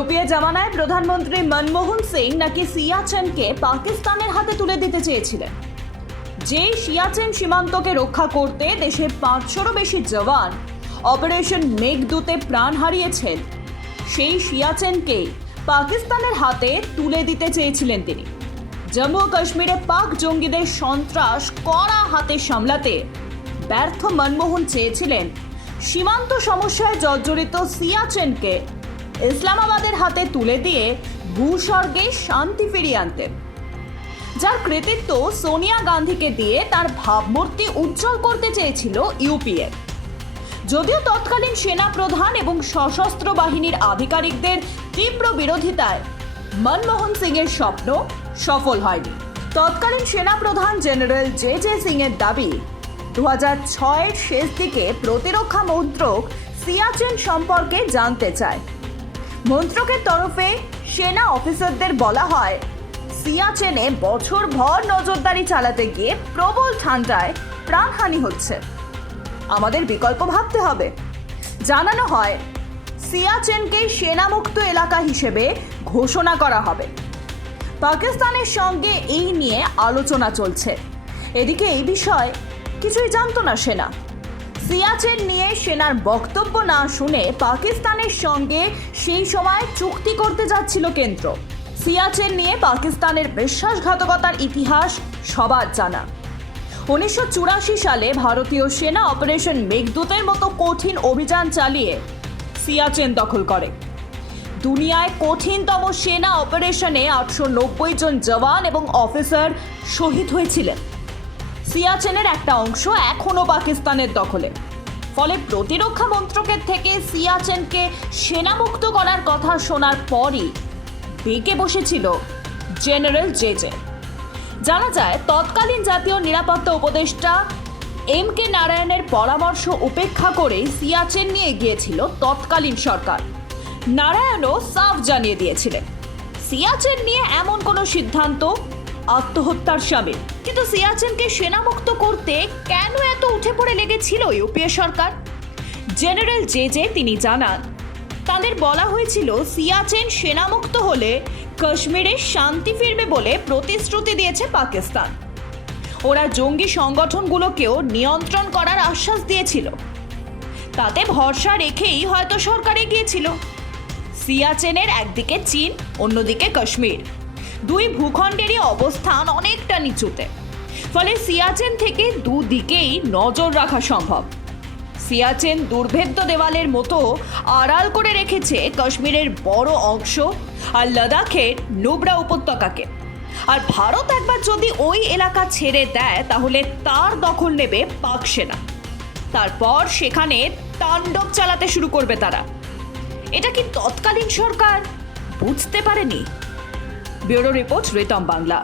UPA জামানায় প্রধানমন্ত্রী মনমোহন সিং নাকি সিয়াচেনকে পাকিস্তানের হাতে তুলে দিতে চেয়েছিলেন? যে সিয়াচেন সীমান্তকে রক্ষা করতে দেশের পাঁচশোরও বেশি জওয়ান অপারেশন মেঘদূতে প্রাণ হারিয়েছেন, সেই সিয়াচেনকে পাকিস্তানের হাতে তুলে দিতে চেয়েছিলেন তিনি। জম্মু ও কাশ্মীরে পাক জঙ্গিদের সন্ত্রাস কড়া হাতে সামলাতে ব্যর্থ মনমোহন চেয়েছিলেন। সীমান্ত সমস্যায় জর্জরিত সিয়াচেনকে ইসলামাবাদের হাতে তুলে দিয়ে ভূস্বর্গে শান্তি ফিরিয়ে আনতে। যার কৃতিত্ব সোনিয়া গান্ধীকে দিয়ে তার ভাবমূর্তি উজ্জ্বল করতে চেয়েছিল ইউপিএ। যদিও তৎকালীন সেনা প্রধান এবং সশস্ত্র বাহিনীর আধিকারিকদের তীব্র বিরোধিতায় মনমোহন সিং এর স্বপ্ন সফল হয়নি। তৎকালীন সেনা প্রধান জেনারেল জে জে সিং এর দাবি দু হাজার ছয়ের শেষ দিকে প্রতিরক্ষা মন্ত্রক সিয়াচেন সম্পর্কে জানতে চায়। মন্ত্রকের তরফে সেনা অফিসারদের বলা হয় সিয়াচেনে বছর ভর নজরদারি চালাতে গিয়ে প্রবল ঠান্ডায় প্রাণহানি হচ্ছে। আমাদের বিকল্প ভাবতে হবে। জানানো হয় সিয়াচেনকে সেনামুক্ত এলাকা হিসেবে ঘোষণা করা হবে। পাকিস্তানের সঙ্গে এই নিয়ে আলোচনা চলছে। এদিকে এই বিষয় কিছুই জানতো না সেনা। সিয়াচেন নিয়ে সেনার বক্তব্য না শুনে পাকিস্তানের সঙ্গে সেই সময় চুক্তি করতে যাচ্ছিল কেন্দ্র। সিয়াচেন নিয়ে পাকিস্তানের বিশ্বাসঘাতকতার ইতিহাস সবার জানা। উনিশশো চুরাশি সালে ভারতীয় সেনা অপারেশন মেঘদূতের মতো কঠিন অভিযান চালিয়ে সিয়াচেন দখল করে। দুনিয়ায় কঠিনতম সেনা অপারেশনে আটশো নব্বই জন জওয়ান এবং অফিসার শহীদ হয়েছিলেন। সিয়াচেনের একটা অংশ এখনও পাকিস্তানের দখলে। ফলে প্রতিরক্ষা মন্ত্রকের থেকে সিয়াচেনকে সেনামুক্ত করার কথা শোনার পরই বেঁকে বসেছিল জেনারেল জেজে জানা যায়, তৎকালীন জাতীয় নিরাপত্তা উপদেষ্টা এম কে নারায়ণের পরামর্শ উপেক্ষা করে সিয়াচেন নিয়ে গিয়েছিল তৎকালীন সরকার। নারায়ণও সাফ জানিয়ে দিয়েছিলেন। সিয়াচেন নিয়ে এমন কোনো সিদ্ধান্ত আত্মহত্যার সামিল। কিন্তু সিয়াচেনকে সেনামুক্ত করতে কেন এত উঠে পড়ে লেগেছিল ইউপিএ সরকার? জেনারেল জে জে তিনি জানান, তাদের বলা হয়েছিল সিয়াচেন সেনামুক্ত হলে কাশ্মীরে শান্তি ফিরবে বলে প্রতিশ্রুতি দিয়েছে পাকিস্তান। ওরা জঙ্গি সংগঠনগুলোকেও নিয়ন্ত্রণ করার আশ্বাস দিয়েছিল। তাতে ভরসা রেখেই হয়তো সরকার এগিয়েছিল। সিয়াচেনের একদিকে চীন, অন্যদিকে কাশ্মীর। দুই ভূখণ্ডেরই অবস্থান অনেকটা নিচুতে। ফলে সিয়াচেন থেকে দুদিকেই নজর রাখা সম্ভব। সিয়াচেন দুর্ভেদ্য দেওয়ালের মতো আড়াল করে রেখেছে কাশ্মীরের বড় অংশ আর লাদাখের নুবরা উপত্যকাকে। আর ভারত একবার যদি ওই এলাকা ছেড়ে দেয়, তাহলে তার দখল নেবে পাক সেনা। তারপর সেখানে তাণ্ডব চালাতে শুরু করবে তারা। এটা কি তৎকালীন সরকার? বুঝতে পারেনি। ব্যুরো রিপোর্ট রেটম বাংলা।